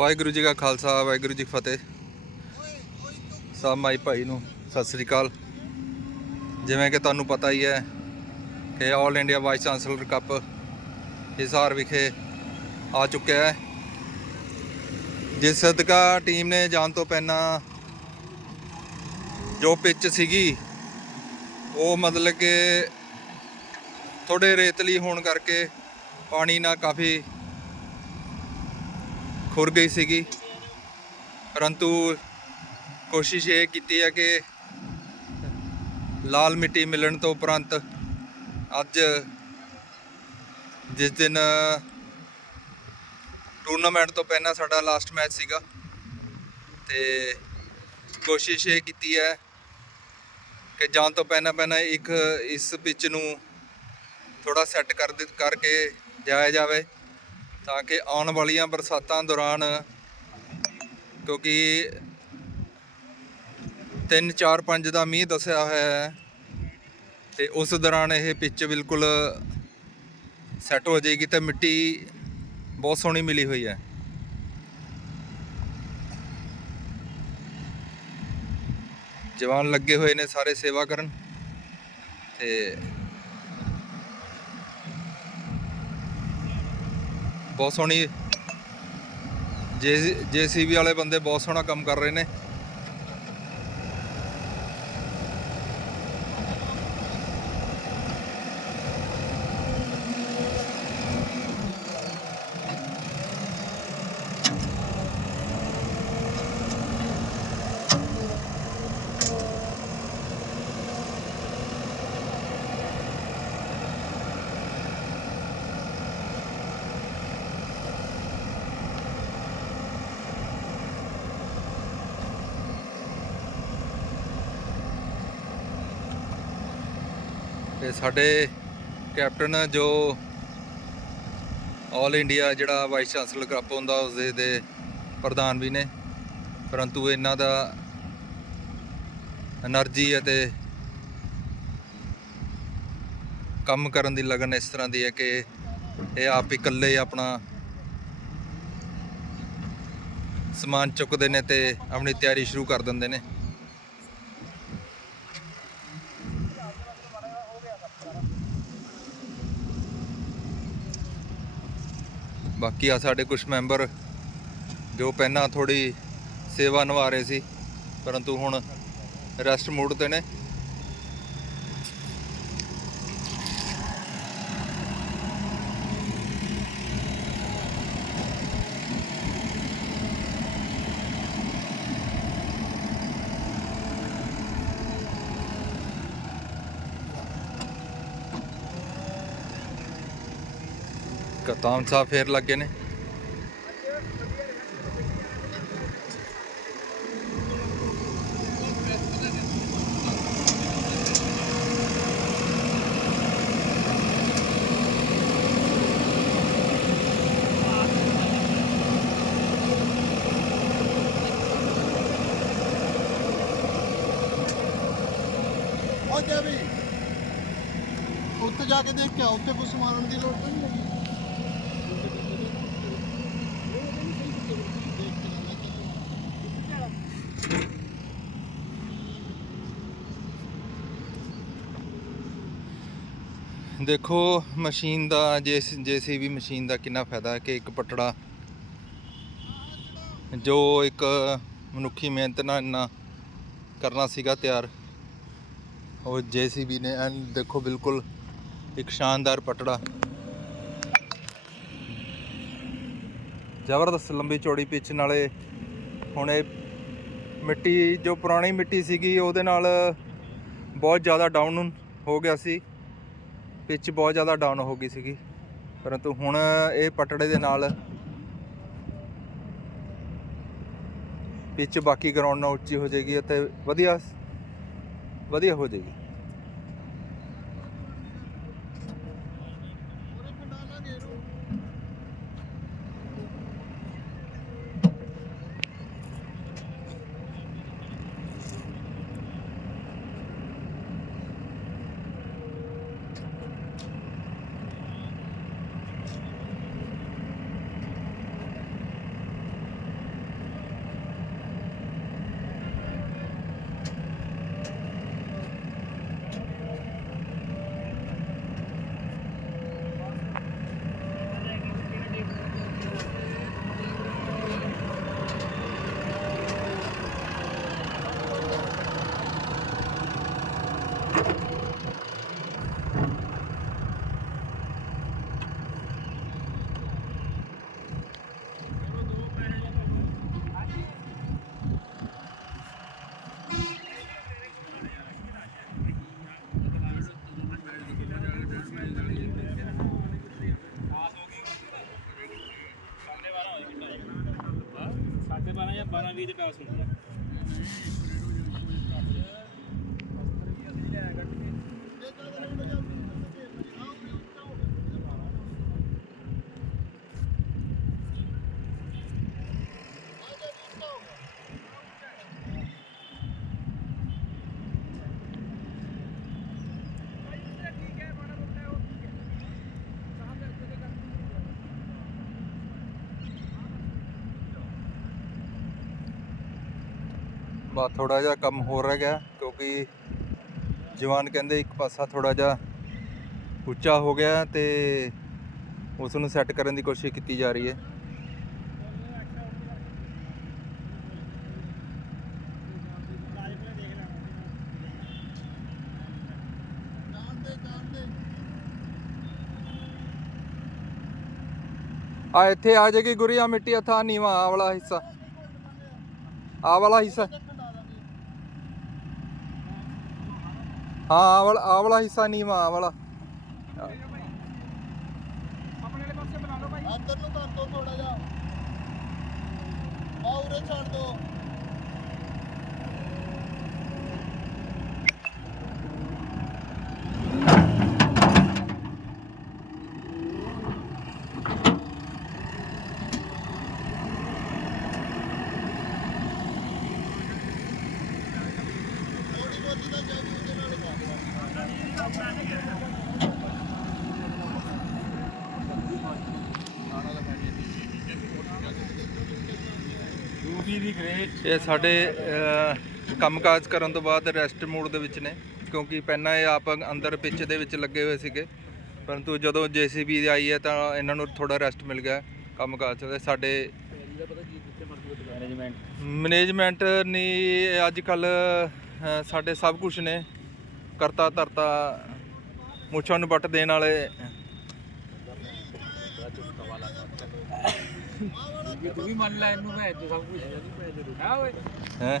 ਵਾਹਿਗੁਰੂ ਜੀ ਕਾ ਖਾਲਸਾ, ਵਾਹਿਗੁਰੂ ਜੀ ਫਤਿਹ। ਸਭ ਮਾਈ ਭਾਈ ਨੂੰ ਸਤਿ ਸ੍ਰੀ ਅਕਾਲ। ਜਿਵੇਂ ਕਿ ਤੁਹਾਨੂੰ ਪਤਾ ਹੀ ਹੈ ਕਿ all India vice chancellor cup Hisar ਵਿਖੇ ਆ ਚੁੱਕਿਆ ਹੈ। ਜਿਸ ਸਦਕਾ ਟੀਮ ਨੇ ਜਾਣ ਤੋਂ ਪਹਿਲਾਂ ਜੋ ਪਿੱਚ ਸੀਗੀ, ਉਹ ਮਤਲਬ ਕਿ ਥੋੜੇ ਰੇਤਲੀ ਹੋਣ ਕਰਕੇ ਪਾਣੀ ਨਾਲ ਕਾਫੀ ਖੁਰ ਗਈ ਸੀਗੀ। ਪਰੰਤੂ ਕੋਸ਼ਿਸ਼ ਇਹ ਕੀਤੀ ਹੈ ਕਿ ਲਾਲ ਮਿੱਟੀ ਮਿਲਣ ਤੋਂ ਉਪਰੰਤ ਅੱਜ ਜਿਸ ਦਿਨ ਟੂਰਨਾਮੈਂਟ ਤੋਂ ਪਹਿਲਾਂ ਸਾਡਾ ਲਾਸਟ ਮੈਚ ਸੀਗਾ ਤੇ ਕੋਸ਼ਿਸ਼ ਇਹ ਕੀਤੀ ਹੈ ਕਿ ਜਾਣ ਤੋਂ ਪਹਿਲਾਂ ਪਹਿਲਾਂ ਇੱਕ ਇਸ ਪਿੱਚ ਨੂੰ ਥੋੜਾ ਸੈੱਟ ਕਰ ਦਿੱਤ ਕਰਕੇ ਜਾਇਆ ਜਾਵੇ। ਤਾਂ ਕਿ ਆਉਣ ਵਾਲੀਆਂ ਬਰਸਾਤਾਂ ਦੌਰਾਨ ਕਿਉਂਕਿ 3 4 5 ਦਾ ਮੀਂਹ ਦੱਸਿਆ ਹੋਇਆ ਹੈ ਤੇ ਉਸ ਦੌਰਾਨ ਇਹ ਪਿੱਚ ਬਿਲਕੁਲ ਸੈੱਟ ਹੋ ਜਾਏਗੀ ਤੇ ਮਿੱਟੀ ਬਹੁਤ ਸੋਹਣੀ ਮਿਲੀ ਹੋਈ ਹੈ। ਜਵਾਨ ਲੱਗੇ ਹੋਏ ਨੇ ਸਾਰੇ ਸੇਵਾ ਕਰਨ ਤੇ ਬਹੁਤ ਸੋਹਣੀ ਜੇ ਜੀਸੀਬੀ ਵਾਲੇ ਬੰਦੇ ਬਹੁਤ ਸੋਹਣਾ ਕੰਮ ਕਰ ਰਹੇ ਨੇ। ਤੇ ਸਾਡੇ ਕੈਪਟਨ ਜੋ ਆਲ ਇੰਡੀਆ ਜਿਹੜਾ ਵਾਈਸ ਚਾਂਸਲਰ ਕੱਪ ਹੁੰਦਾ ਉਸ ਦੇ ਦੇ ਪ੍ਰਧਾਨ ਵੀ ਨੇ। ਪਰੰਤੂ ਇਹਨਾਂ ਦਾ એનર્ਜੀ ਅਤੇ ਕੰਮ ਕਰਨ ਦੀ ਲਗਨ ਇਸ ਤਰ੍ਹਾਂ ਦੀ ਹੈ ਕਿ ਇਹ ਆਪ ਹੀ ਇਕੱਲੇ ਆਪਣਾ ਸਮਾਨ ਚੁੱਕਦੇ ਨੇ ਤੇ ਆਪਣੀ ਤਿਆਰੀ ਸ਼ੁਰੂ ਕਰ ਦਿੰਦੇ ਨੇ। ਬਾਕੀ ਆ ਸਾਡੇ ਕੁਝ ਮੈਂਬਰ ਜੋ ਪਹਿਲਾਂ ਥੋੜੀ ਸੇਵਾ ਨਿਭਾ ਰਹੇ ਸੀ, ਪਰੰਤੂ ਹੁਣ ਰੈਸਟ ਮੂਡ ਤੇ ਨੇ। ਕਤਾਮ ਸਾਹਿਬ ਫੇਰ ਲੱਗੇ ਨੇ। ਉੱਥੇ ਜਾ ਕੇ ਦੇਖ ਕੇ ਆਓ, ਉੱਥੇ ਕੁਝ ਸਮਾਨ ਦੀ ਲੋੜ ਤਾਂ ਨਹੀਂ ਹੈਗੀ। ਦੇਖੋ, ਮਸ਼ੀਨ ਦਾ ਜੇ ਜੀਸੀਬੀ ਮਸ਼ੀਨ ਦਾ ਕਿੰਨਾ ਫਾਇਦਾ ਹੈ ਕਿ ਇੱਕ ਪਟੜਾ ਜੋ ਇੱਕ ਮਨੁੱਖੀ ਮਿਹਨਤ ਨਾਲ ਇੰਨਾ ਕਰਨਾ ਸੀਗਾ ਤਿਆਰ, ਉਹ ਜੀਸੀਬੀ ਨੇ, ਐਨ ਦੇਖੋ ਬਿਲਕੁਲ ਇੱਕ ਸ਼ਾਨਦਾਰ ਪਟੜਾ। ਜ਼ਬਰਦਸਤ ਲੰਬੀ ਚੌੜੀ ਪਿੱਚ ਨਾਲੇ ਹੁਣ ਇਹ ਮਿੱਟੀ, ਜੋ ਪੁਰਾਣੀ ਮਿੱਟੀ ਸੀਗੀ, ਉਹਦੇ ਨਾਲ ਬਹੁਤ ਜ਼ਿਆਦਾ ਡਾਊਨ ਹੋ ਗਿਆ ਸੀ। ਪਿੱਚ ਬਹੁਤ ਜ਼ਿਆਦਾ ਡਾਊਨ ਹੋ ਗਈ ਸੀਗੀ। ਪਰੰਤੂ ਹੁਣ ਇਹ ਪਟੜੇ ਦੇ ਨਾਲ ਪਿੱਚ ਬਾਕੀ ਗਰਾਊਂਡ ਨਾਲ ਉੱਚੀ ਹੋ ਜਾਏਗੀ ਅਤੇ ਵਧੀਆ ਵਧੀਆ ਹੋ ਜਾਏਗੀ। Yeah. ਬਸ ਥੋੜਾ ਜਿਹਾ ਕੰਮ ਹੋ ਰਹਿ ਗਿਆ, ਕਿਉਂਕਿ ਜਵਾਨ ਕਹਿੰਦੇ ਇੱਕ ਪਾਸਾ ਥੋੜਾ ਜਿਹਾ ਉੱਚਾ ਹੋ ਗਿਆ ਤੇ ਉਸ ਨੂੰ ਸੈੱਟ ਕਰਨ ਦੀ ਕੋਸ਼ਿਸ਼ ਕੀਤੀ ਜਾ ਰਹੀ ਹੈ। ਆ ਇੱਥੇ ਆ ਜਾਏਗੀ ਗੁਰੀ ਆ ਮਿੱਟੀ ਆ ਥਾ ਨੀਵਾ ਆ ਵਾਲਾ ਹਿੱਸਾ। ਆ ਵਾਲਾ ਹਿੱਸਾ। ਹਾਂ ਆ ਵਾਲਾ ਆ ਵਾਲਾ ਹਿੱਸਾ ਨੀਵਾ ਆ ਵਾਲਾ ਅੰਦਰ ਨੂੰ ਕਰ ਦੋ ਥੋੜਾ ਜਿਹਾ। ਆ ਉਰੇ ਛੱਡ ਦੋ ਥੋੜੀ ਬਹੁਤੀ ਤਾਂ ਜਾਦੂ ਉਹਦੇ ਨਾਲ ਹੀ ਕਰ ਰੂਬੀ ਦੀ ਗ੍ਰੇਟ ਇਹ ਸਾਡੇ ਅਹ, ਕੰਮਕਾਜ ਕਰਨ ਤੋਂ ਬਾਅਦ ਰੈਸਟ ਮੋਡ ਦੇ ਵਿੱਚ ਨੇ ਕਿਉਂਕਿ ਪਹਿਲਾਂ ਇਹ ਆਪ ਅੰਦਰ ਪਿੱਛੇ ਦੇ ਵਿੱਚ ਲੱਗੇ ਹੋਏ ਸੀਗੇ। ਪਰੰਤੂ ਜਦੋਂ ਜੀਸੀਬੀ ਆਈ ਹੈ ਤਾਂ ਇਹਨਾਂ ਨੂੰ ਥੋੜਾ ਰੈਸਟ ਮਿਲ ਗਿਆ ਕੰਮਕਾਜ ਤੇ। ਸਾਡੇ ਮੈਨੇਜਮੈਂਟ ਮੈਨੇਜਮੈਂਟ ਨਹੀਂ ਅੱਜ ਕੱਲ ਸਾਡੇ ਸਭ ਕੁਝ ਨੇ। ਕਰਤਾ ਧਰਤਾ ਮੁੱਛਾਂ ਨੂੰ ਵੱਟ ਦੇਣ ਵਾਲੇ। ਤੂੰ ਵੀ ਮੰਨ ਲੈ ਇਹਨੂੰ ਭੈਣ ਚੋ ਸਭ ਕੁਝ ਹੈ ਓਏ ਹੈ